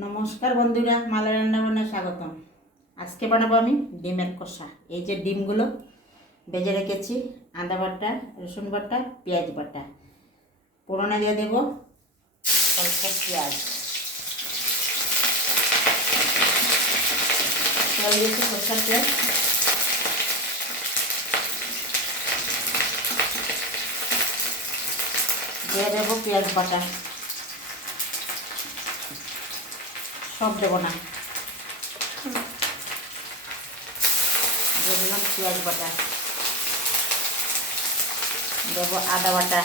নমস্কার বন্ধুরা, মালা রান্না বান্নায় স্বাগতম। আজকে বানাবো আমি ডিমের কষা। এই যে ডিমগুলো ভেজে রেখেছি, আদা বাটা, রসুন বাটা, পেঁয়াজ বাটা, ফোড়নে দিয়ে দেবো অল্প পেঁয়াজ, তেল দিয়েছি সরষের তেল, দিয়ে দেবো পেঁয়াজ বাটা, সব দেবো না, দিয়ে দিলাম পেঁয়াজ বাটা, দেবো আদা বাটা,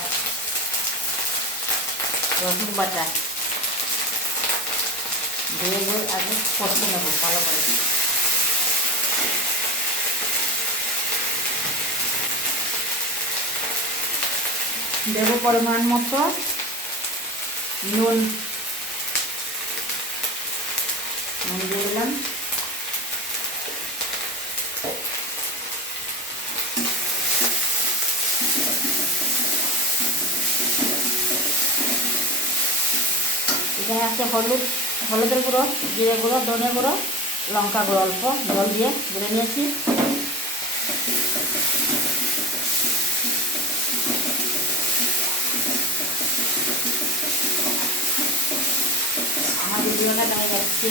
রসুন বাটা, দিয়ে আগে কষে নেবো ভালো করে। দেবো পরিমাণ মতো নুন, দিয়ে দিলাম, এখানে আছে হলুদের গুঁড়ো, জিরে গুঁড়ো, ধনে গুঁড়ো, লঙ্কা গুঁড়ো, অল্প জল দিয়ে গুঁড়ে নিয়েছি। আমার ভিডিওটা দেখা যাচ্ছে,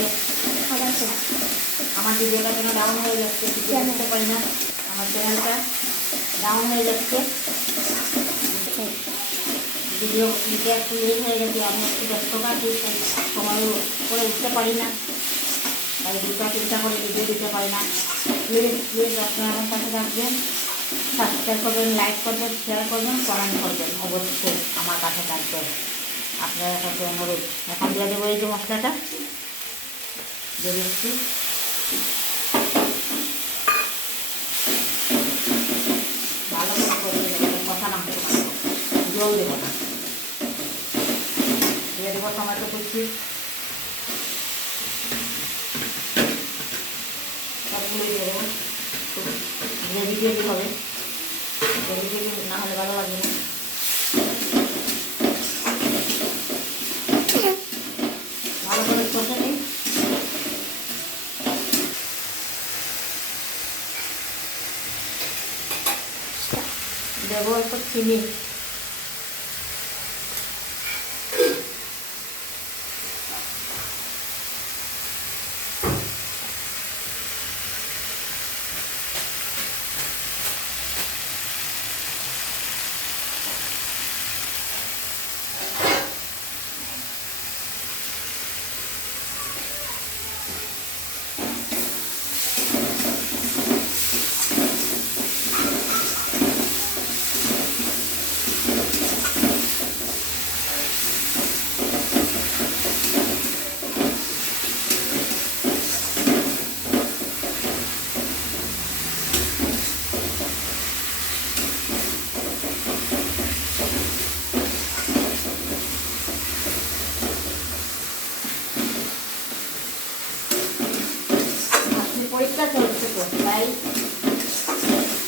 আমার ভিডিওটা কেন ডাউন হয়ে যাচ্ছে জানতে পারি না, আমার চ্যানেলটা ডাউন হয়ে যাচ্ছে, ভিডিও নিতে একটু লেট হয়ে গেছে, আমি একটু ব্যস্ত থাকি, সময় করে উঠতে পারি না, তাই দুটা তিনটা করে ভিডিও দিতে পারি না। প্লিজ আপনারা আমার কাছে থাকবেন, সাবস্ক্রাইব করবেন, লাইক করবেন, শেয়ার করবেন, কমেন্ট করবেন, অবশ্যই আমার কাছে থাকবেন, আপনার কাছে অনুরোধ। এখন দিয়ে দেবো এই যে মশলাটা দিয়ে দিচ্ছি, ভালো করে দেবো, কথা নামতে পারবো, জল দেবো না, দিয়ে দেবো টমেটো কুচি, সবগুলোই দিয়ে দেবো, গ্রেভি গ্রেভি হবে, গ্রেভি গ্রেভি না হলে ভালো লাগবে না। ভালো করে কষে নিই, দেবো একটু চিনি, পরীক্ষা চলছে তো, তাই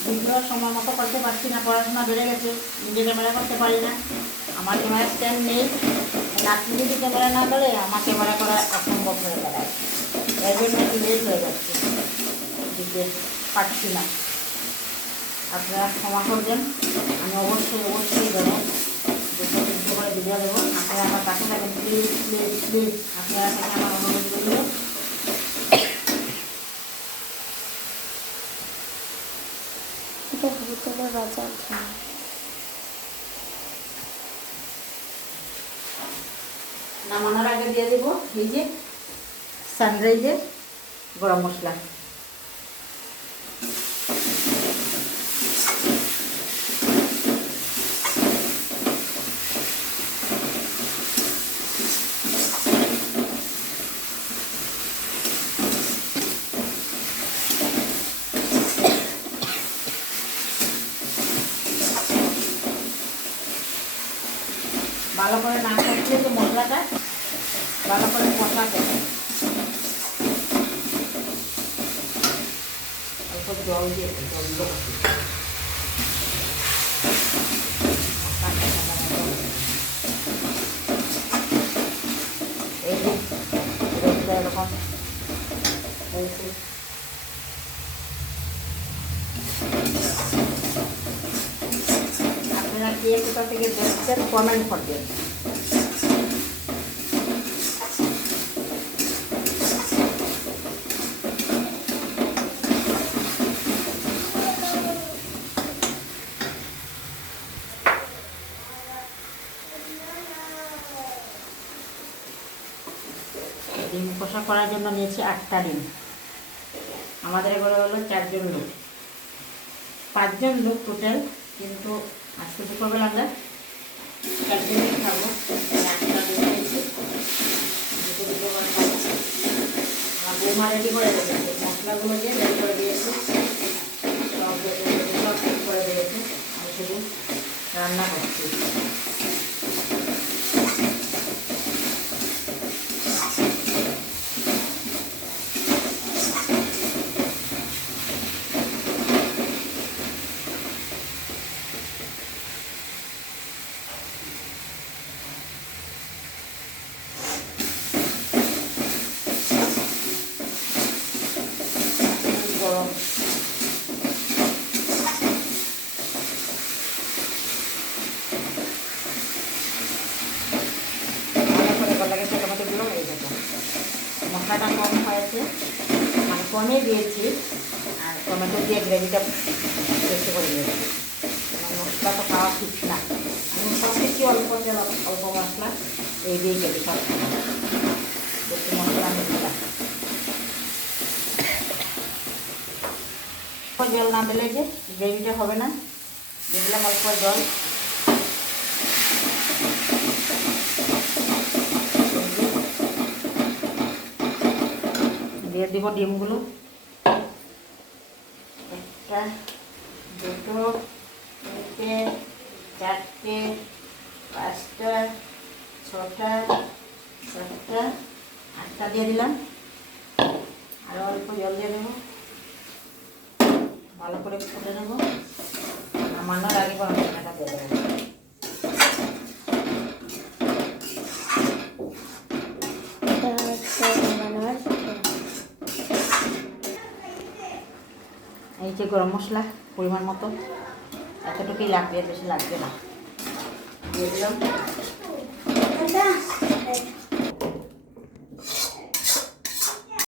ভিডিও সময় মতো করতে পারছি না, পড়াশোনা বেড়ে গেছে, নিজে ক্যামেরা করতে পারি না, আমার ক্যামেরা স্ট্যান্ড নেই, নাতনি যদি ক্যামেরা না করে আমার ক্যামেরা করা অসম্ভব হয়ে দাঁড়ায়, এর জন্য একটু লেট হয়ে যাচ্ছে, দিতে পারছি না, আপনারা ক্ষমা করবেন। আমি অবশ্যই দেবো, দুটো তিনটে করে ভিডিও দেবো, আপনারা আমার কাছে থাকবেন, প্লিজ আপনারা থেকে আমার অনুরোধ করব। নামানোর আগে দিয়ে দেবো এই যে সানরাইজের গরম মশলা, ভালো করে না কষলে যে মশলাটা ভালো করে কষাতে হয়, অল্প জল দিয়ে কীরকম হয়েছে। আপনারা কে কোথা থেকে দেখছেন কমেন্ট করবেন। ডিম কষা করার জন্য নিয়েছি 8টা ডিম। আমাদের ঘরে হলো 4জন লোক, 5জন লোক টোটাল, কিন্তু আজকে দুপুরবেলা আমরা 4জনই খাবো। 8টা ডিম নিয়েছি, দুটো করে খাবো। আমার বৌমা রেডি করে রেখেছে, মশলাগুলো দিয়ে রেডি করে দিয়েছি, সব ঠিক করে দিয়েছে। আমি শুধু রান্না করছি। গরম টমেটোগুলো হয়ে যাবে। মশলাটা কম হয়েছে, মানে কমই দিয়েছি, আর টমেটো দিয়ে গ্রেভিটা বেশি করে দিয়েছি। মশলা তো খাওয়া ঠিক না, আমি সব কিছু অল্প তেল অল্প মশলা এই দিয়ে গেছি, সব বেশি মশলা আমি দিলাম। জল না দিলে যে গ্রেভিটা হবে না, দিয়ে দিলাম অল্প জল। দিয়ে দিব ডিমগুলো, 1টা 2টো 3টে 4টে 5টা 6টা 7টা 8টা দিয়ে দিলাম। আরও অল্প জল দিয়ে দেবো, ভালো করে ফুটে নেবো। নামানোর আগে গরম মশলাটা দিয়ে দেবো। এই যে গরম মশলা পরিমাণ মতো, এতটুকুই লাগবে, বেশি লাগবে না, দিয়ে দিলাম।